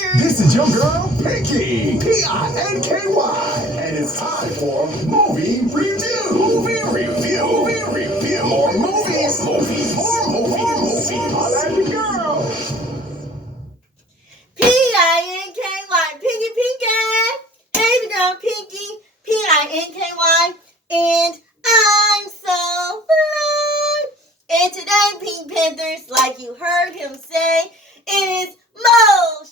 This is your girl, Pinky, P-I-N-K-Y, and it's time for Movie Review. Movie Review. Movie Review. More movies. More movies. Holla at the girl. P-I-N-K-Y, Pinky Pinky. Hey, the girl Pinky, P-I-N-K-Y, and I'm so fly. And today, Pink Panthers, like you heard him say, it is Mo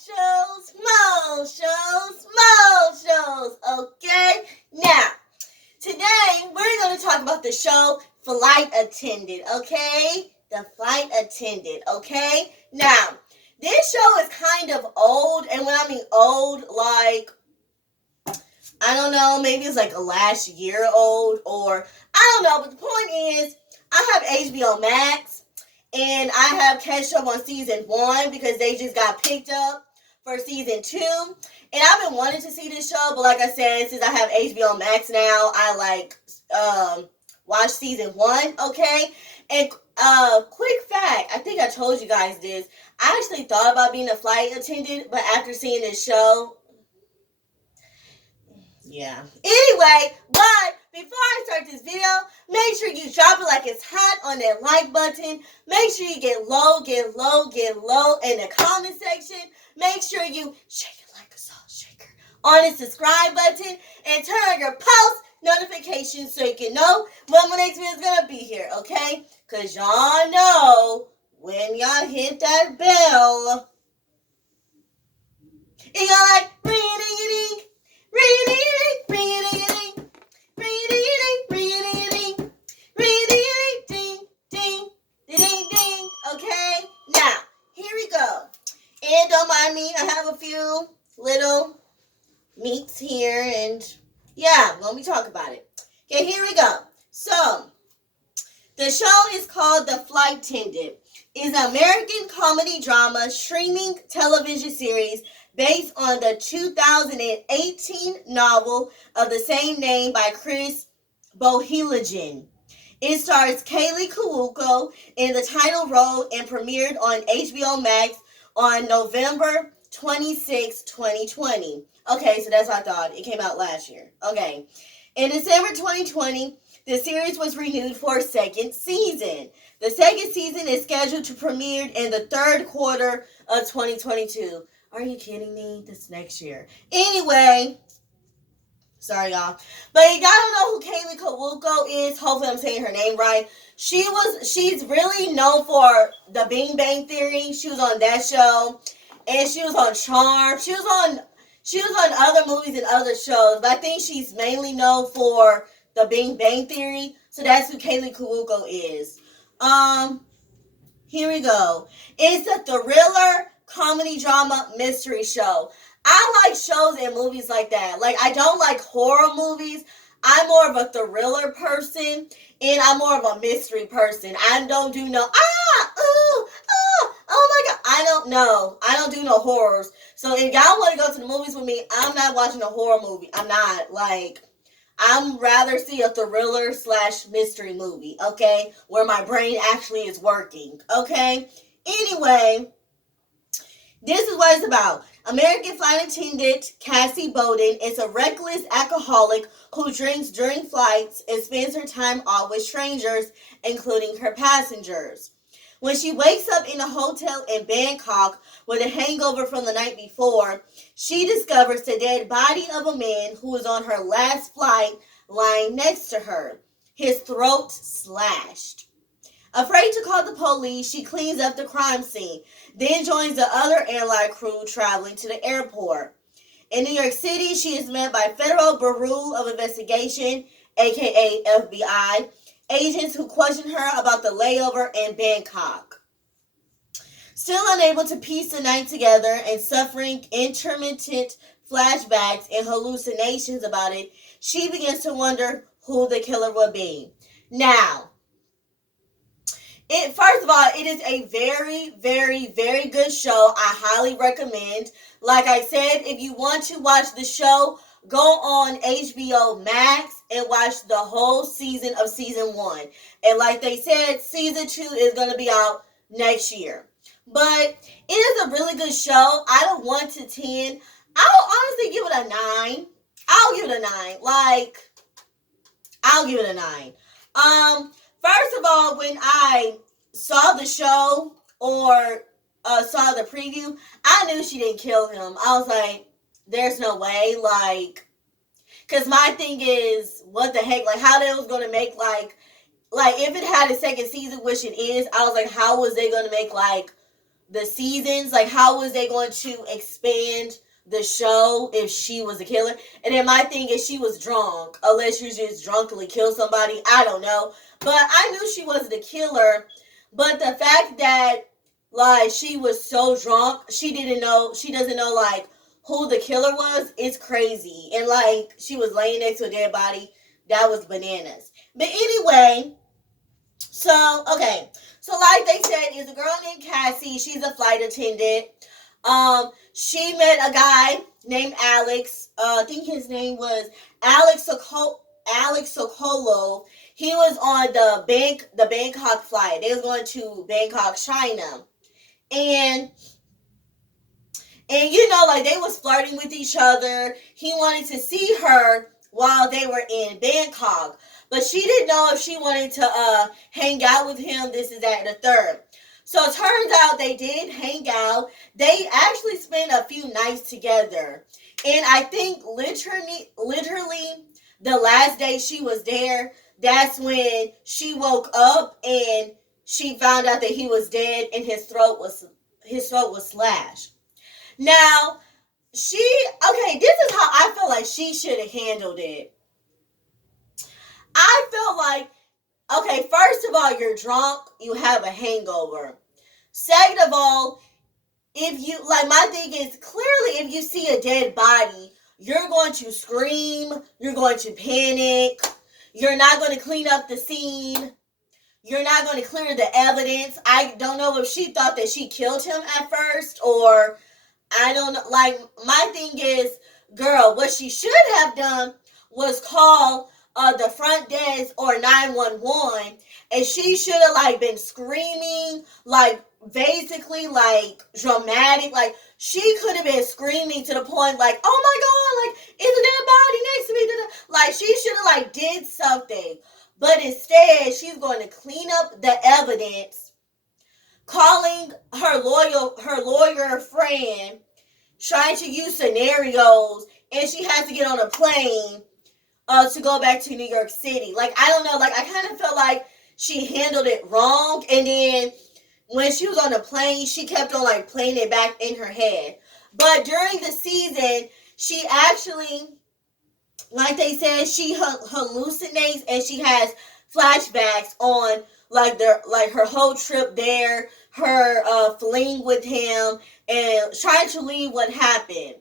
shows, okay? Now, today, we're going to talk about the show Flight Attendant, okay? The Flight Attendant, okay? Now, this show is kind of old, and when I mean old, like, I don't know, maybe it's like a last year old, or, I don't know, but the point is, I have HBO Max, and I have catch up on season 1, because they just got picked up for season 2, and I've been wanting to see this show, but like I said, since I have HBO Max now, I, watch season 1, okay? And, quick fact, I think I told you guys this, I actually thought about being a flight attendant, but after seeing this show, yeah. Anyway, but before I start this video, make sure you drop it like it's hot on that like button. Make sure you get low in the comment section. Make sure you shake it like a salt shaker on the subscribe button and turn on your post notifications so you can know when my next video is going to be here, okay? Because y'all know when y'all hit that bell, you're like, ring-a-ding-a-ding, ring-a-ding-a-ding, ring-a-ding-a-ding, ring-a-ding-a-ding, ring-a-ding-a-ding, ding, ding, okay? Now, here we go. And don't mind me, I have a few little meats here, and yeah, let me talk about it. Okay, here we go. So, the show is called The Flight Attendant. It's an American comedy drama streaming television series based on the 2018 novel of the same name by Chris Boheligan. It stars Kaylee Cuoco in the title role and premiered on HBO Max on November 26, 2020. Okay, so that's what I thought. It came out last year. Okay. In December 2020, the series was renewed for a second season. The second season is scheduled to premiere in the third quarter of 2022. Are you kidding me? This next year. Anyway, sorry y'all. But you gotta know who Kaylee Cuoco is. Hopefully I'm saying her name right. She's really known for the Bing Bang Theory. She was on that show. And she was on Charm. She was on other movies and other shows. But I think she's mainly known for the Bing Bang Theory. So that's who Kaylee Cuoco is. Here we go. It's a thriller, comedy, drama, mystery show. I like shows and movies like that. Like, I don't like horror movies. I'm more of a thriller person, and I'm more of a mystery person. I don't do no, oh my God. I don't know. I don't do no horrors. So if y'all want to go to the movies with me, I'm not watching a horror movie. I'm not. Like, I'm rather see a thriller / mystery movie, okay? Where my brain actually is working, okay? Anyway, this is what it's about. American flight attendant Cassie Bowden is a reckless alcoholic who drinks during flights and spends her time off with strangers, including her passengers. When she wakes up in a hotel in Bangkok with a hangover from the night before, she discovers the dead body of a man who was on her last flight lying next to her, his throat slashed. Afraid to call the police, she cleans up the crime scene, then joins the other airline crew traveling to the airport. In New York City, she is met by Federal Bureau of Investigation, aka FBI, agents who question her about the layover in Bangkok. Still unable to piece the night together and suffering intermittent flashbacks and hallucinations about it, she begins to wonder who the killer would be. Now, first of all, it is a very, very, very good show. I highly recommend. Like I said, if you want to watch the show, go on HBO Max and watch the whole season of season 1. And like they said, season 2 is going to be out next year. But it is a really good show. Out of 1 to 10, I'll honestly give it a 9. I'll give it a 9. Like, I'll give it a 9. First of all, when I saw the show or saw the preview, I knew she didn't kill him. I was like, there's no way. Like, because my thing is, what the heck? Like, how they was going to make, like, if it had a second season, which it is, I was like, how was they going to make, like, the seasons? Like, how was they going to expand the show if she was a killer? And then my thing is, she was drunk, unless you just drunkenly kill somebody. I don't know. But I knew she wasn't a killer. But the fact that, like, she was so drunk, she doesn't know, like, who the killer was, is crazy. And, like, she was laying next to a dead body. That was bananas. But anyway, so, okay. So, like they said, is a girl named Cassie. She's a flight attendant. She met a guy named Alex. I think his name was Alex Sokolo. He was on the Bangkok flight. They was going to Bangkok, China. And like, they was flirting with each other. He wanted to see her while they were in Bangkok. But she didn't know if she wanted to hang out with him. This is that and the third. So it turns out they did hang out. They actually spent a few nights together. And I think literally the last day she was there, that's when she woke up and she found out that he was dead and his throat was slashed. Now, this is how I feel like she should have handled it. I feel like, okay, first of all, you're drunk, you have a hangover. Second of all, my thing is, clearly, if you see a dead body, you're going to scream, you're going to panic, you're not going to clean up the scene, you're not going to clear the evidence. I don't know if she thought that she killed him at first, or I don't know. Like, my thing is, girl, what she should have done was call the front desk or 911, and she should have, like, been screaming, like, basically, like, dramatic. Like, she could have been screaming to the point, like, oh my god, like, it's a dead body next to me. Like, she should have, like, did something. But instead, she's going to clean up the evidence, calling her lawyer friend, trying to use scenarios, and she has to get on a plane to go back to New York City. Like, I don't know, like, I kind of felt like she handled it wrong, and then when she was on the plane, she kept on, like, playing it back in her head. But during the season, she actually, like they said, she hallucinates and she has flashbacks on, like, her whole trip there, her fling with him, and trying to leave what happened.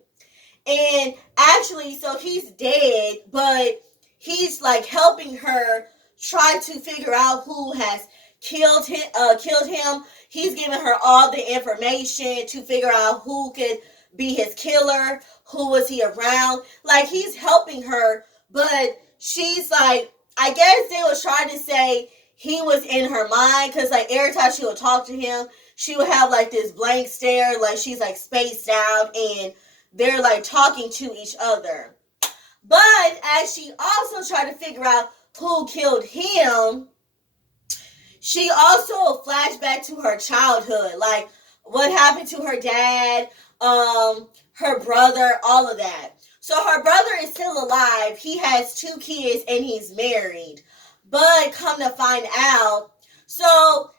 And actually, so he's dead, but he's, like, helping her try to figure out who has killed him. He's giving her all the information to figure out who could be his killer, who was he around. Like, he's helping her, but she's like, I guess they was trying to say he was in her mind, because, like, every time she would talk to him, she would have, like, this blank stare, like she's, like, spaced out, and they're, like, talking to each other. But as she also tried to figure out who killed him, she also flashed back to her childhood, like what happened to her dad, her brother, all of that. So her brother is still alive. He has 2 kids and he's married. But come to find out, so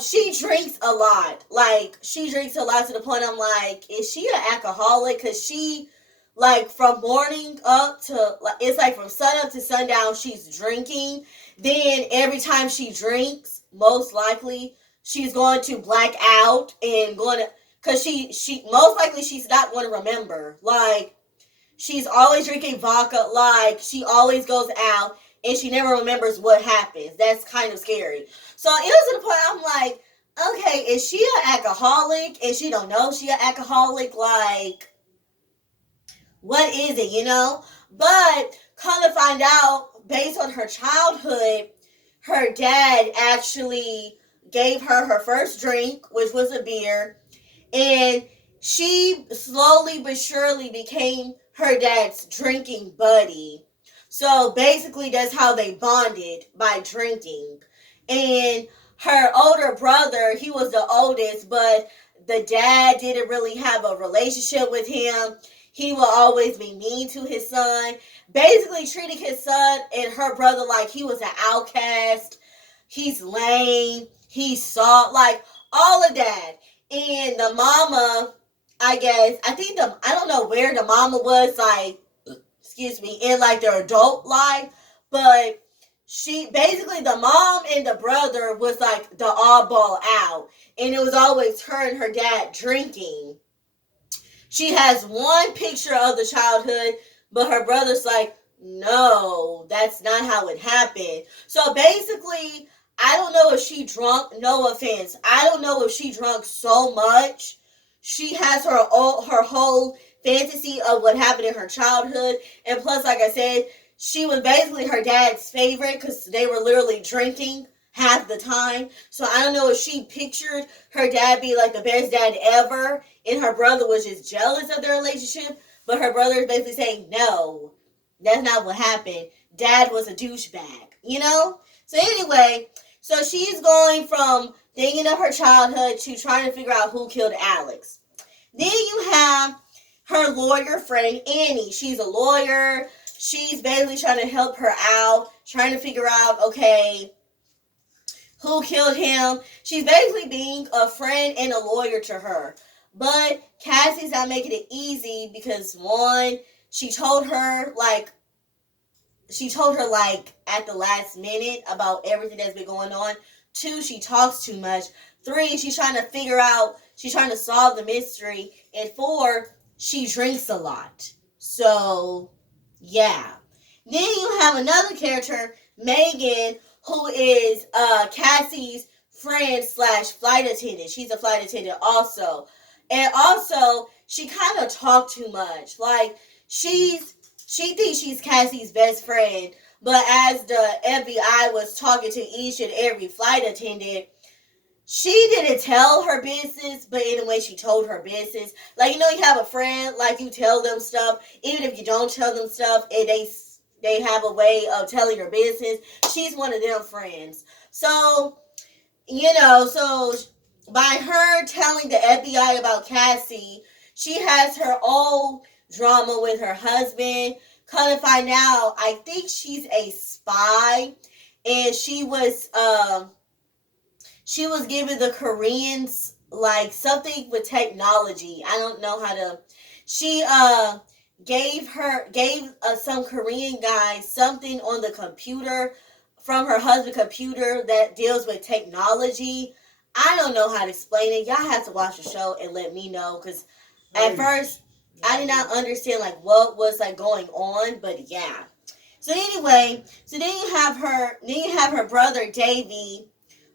she drinks a lot. Like, she drinks a lot to the point I'm like, is she an alcoholic? Because she, like, from morning up to, like, it's like from sun up to sundown, she's drinking. Then every time she drinks, most likely she's going to black out and going to, because she most likely she's not going to remember. Like, she's always drinking vodka. Like, she always goes out and she never remembers what happens. That's kind of scary. So it was to the point I'm like, okay, is she an alcoholic and she don't know she an alcoholic? Like, what is it, you know? But come to find out, based on her childhood, her dad actually gave her her first drink, which was a beer, and she slowly but surely became her dad's drinking buddy. So basically, that's how they bonded, by drinking. And her older brother, he was the oldest, but the dad didn't really have a relationship with him. He will always be mean to his son, basically treating his son and her brother like he was an outcast. He's lame, he's soft, like all of that. And the mama, I guess, I don't know where the mama was, like, excuse me, in like their adult life, but she basically, the mom and the brother was like the oddball out, and it was always her and her dad drinking. She has one picture of the childhood, but her brother's like, no, that's not how it happened. So basically, I don't know if she drunk, no offense, I don't know if she drunk so much. She has her whole fantasy of what happened in her childhood. And plus, like I said, she was basically her dad's favorite because they were literally drinking half the time. So I don't know if she pictured her dad be like the best dad ever, and her brother was just jealous of their relationship. But her brother is basically saying, no, that's not what happened. Dad was a douchebag, you know? So anyway, so she's going from thinking of her childhood to trying to figure out who killed Alex. Then you have her lawyer friend, Annie. She's a lawyer. She's basically trying to help her out, trying to figure out, okay, who killed him. She's basically being a friend and a lawyer to her. But Cassie's not making it easy because, one, she told her at the last minute about everything that's been going on. Two, she talks too much. Three, she's trying to solve the mystery. And four, she drinks a lot. So, yeah. Then you have another character, Megan, who is Cassie's friend slash flight attendant. She's a flight attendant also. And also, she kind of talked too much. Like, she thinks she's Cassie's best friend, but as the FBI was talking to each and every flight attendant, she didn't tell her business, but in a way she told her business. Like, you have a friend, like, you tell them stuff, even if you don't tell them stuff, and they have a way of telling your business. She's one of them friends. So, so by her telling the FBI about Cassie, she has her own drama with her husband. Come to find out, I think she's a spy, and she was giving the Koreans like something with technology. I don't know how to. She gave some Korean guy something on the computer from her husband's computer that deals with technology. I don't know how to explain it. Y'all have to watch the show and let me know, because at first I did not understand like what was like going on, but yeah. So anyway, so then you have her brother Davy,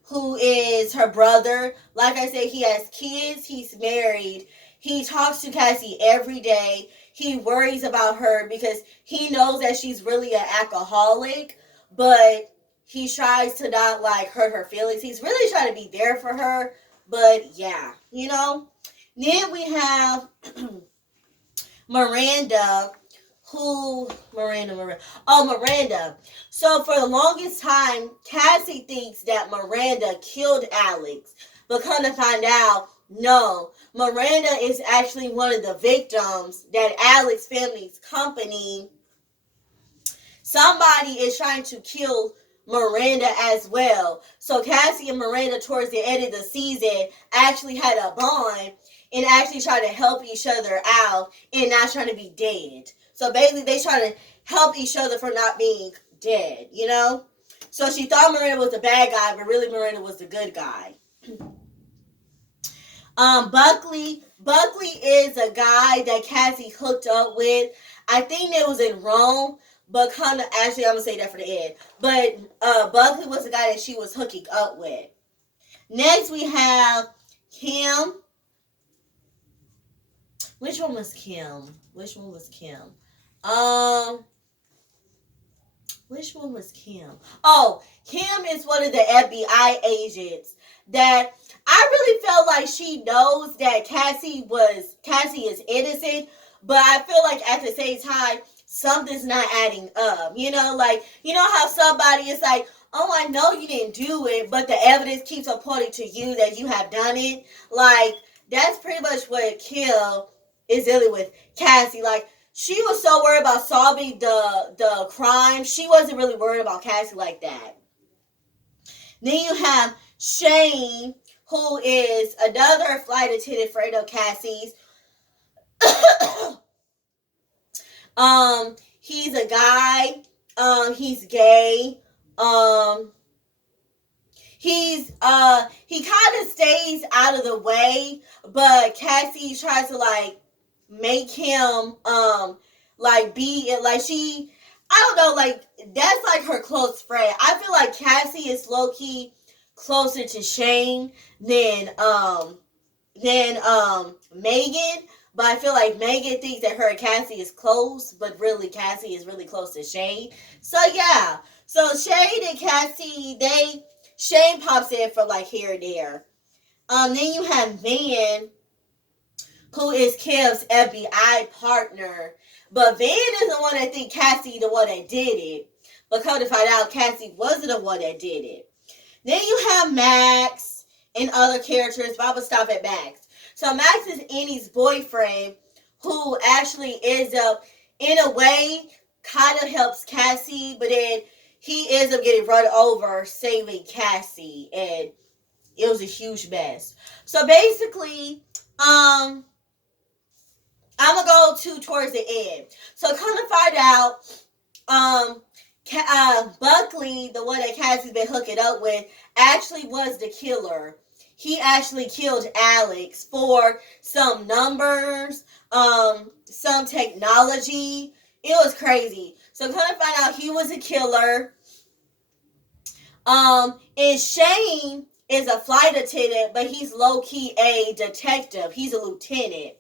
who is her brother. Like I said, he has kids, he's married. He talks to Cassie every day. He worries about her because he knows that she's really an alcoholic, but he tries to not like hurt her feelings. He's really trying to be there for her, but yeah, Then we have Miranda, Miranda. So for the longest time, Cassie thinks that Miranda killed Alex, but come to find out, no, Miranda is actually one of the victims that Alex family's company, somebody is trying to kill Miranda as well. So Cassie and Miranda towards the end of the season actually had a bond and actually try to help each other out and not trying to be dead. So basically they try to help each other for not being dead, So she thought Miranda was the bad guy, but really Miranda was the good guy. Buckley is a guy that Cassie hooked up with. I think it was in Rome, but actually I'm gonna say that for the end. But Buckley was the guy that she was hooking up with. Next we have Kim. Which one was Kim? Which one was Kim? Oh, Kim is one of the FBI agents that I really felt like she knows that Cassie is innocent, but I feel like at the same time something's not adding up. Like how somebody is like, oh, I know you didn't do it, but the evidence keeps on pointing to you that you have done it. Like that's pretty much what Kim is dealing with Cassie. Like she was so worried about solving the crime, she wasn't really worried about Cassie like that. Then you have Shane, who is another flight attendant friend of Cassie's. He's a guy. He's gay. He kind of stays out of the way, but Cassie tries to like make him like be like she I don't know, like that's like her close friend. I feel like Cassie is low key closer to Shane than Megan. But I feel like Megan thinks that her and Cassie is close, but really Cassie is really close to Shane. So yeah. So Shane and Cassie, Shane pops in from like here and there. Then you have Van, who is Kim's FBI partner. But Van is the one that think Cassie the one that did it. But come to find out, Cassie wasn't the one that did it. Then you have Max and other characters, but I'm going to stop at Max. So Max is Annie's boyfriend, who actually ends up, in a way, kind of helps Cassie, but then he ends up getting run over, saving Cassie, and it was a huge mess. So basically, I'm gonna go towards the end. So come to find out, Buckley, the one that Cassie's been hooking up with, actually was the killer. He actually killed Alex for some numbers, some technology. It was crazy. So come to find out, he was a killer. And Shane is a flight attendant, but he's low-key a detective. He's a lieutenant.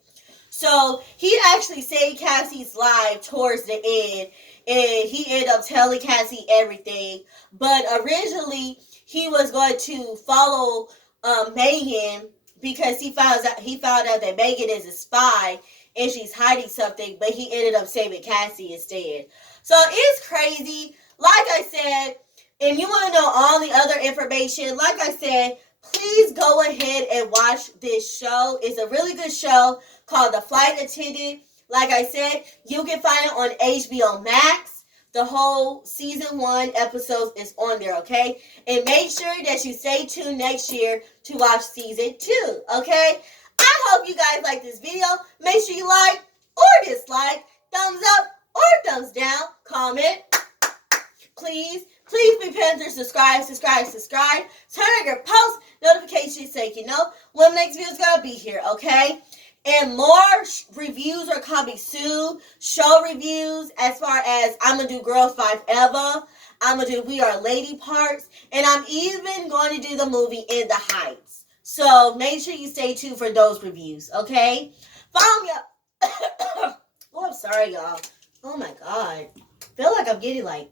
So he actually saved Cassie's life towards the end, and he ended up telling Cassie everything. But originally, he was going to follow Megan because he found out that Megan is a spy and she's hiding something, but he ended up saving Cassie instead. So it's crazy. Like I said, if you want to know all the other information, like I said, please go ahead and watch this show. It's a really good show called The Flight Attendant. Like I said, you can find it on HBO Max. The whole season 1 episodes is on there, okay? And make sure that you stay tuned next year to watch season 2, okay? I hope you guys like this video. Make sure you like or dislike, thumbs up or thumbs down, comment. Please be paying to subscribe. Turn on your post notifications so you can know when the next video is going to be here, okay? And more reviews are coming soon. Show reviews as far as I'm going to do Girls 5 Eva. I'm going to do We Are Lady parts. And I'm even going to do the movie In the Heights. So make sure you stay tuned for those reviews, okay? Follow me up. Oh, I'm sorry, y'all. Oh, my God. I feel like I'm getting, like,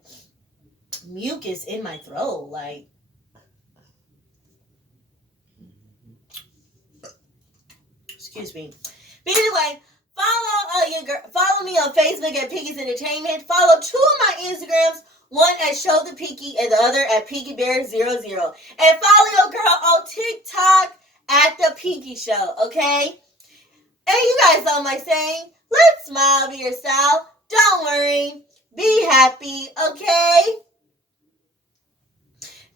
mucus in my throat. Like, excuse me. But anyway, follow me on Facebook at Pinky's Entertainment. Follow 2 of my Instagrams, one at Show the Pinky and the other at PinkyBear00. And follow your girl on TikTok at The Pinky Show, okay? And you guys know my saying, let's smile, be yourself. Don't worry. Be happy, okay?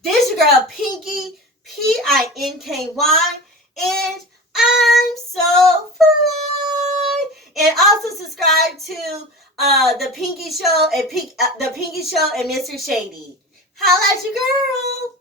This your girl Pinky, Pinky, and I'm so fly. And also subscribe to The Pinky Show and The Pinky Show and Mr. Shady. Holla at your girl.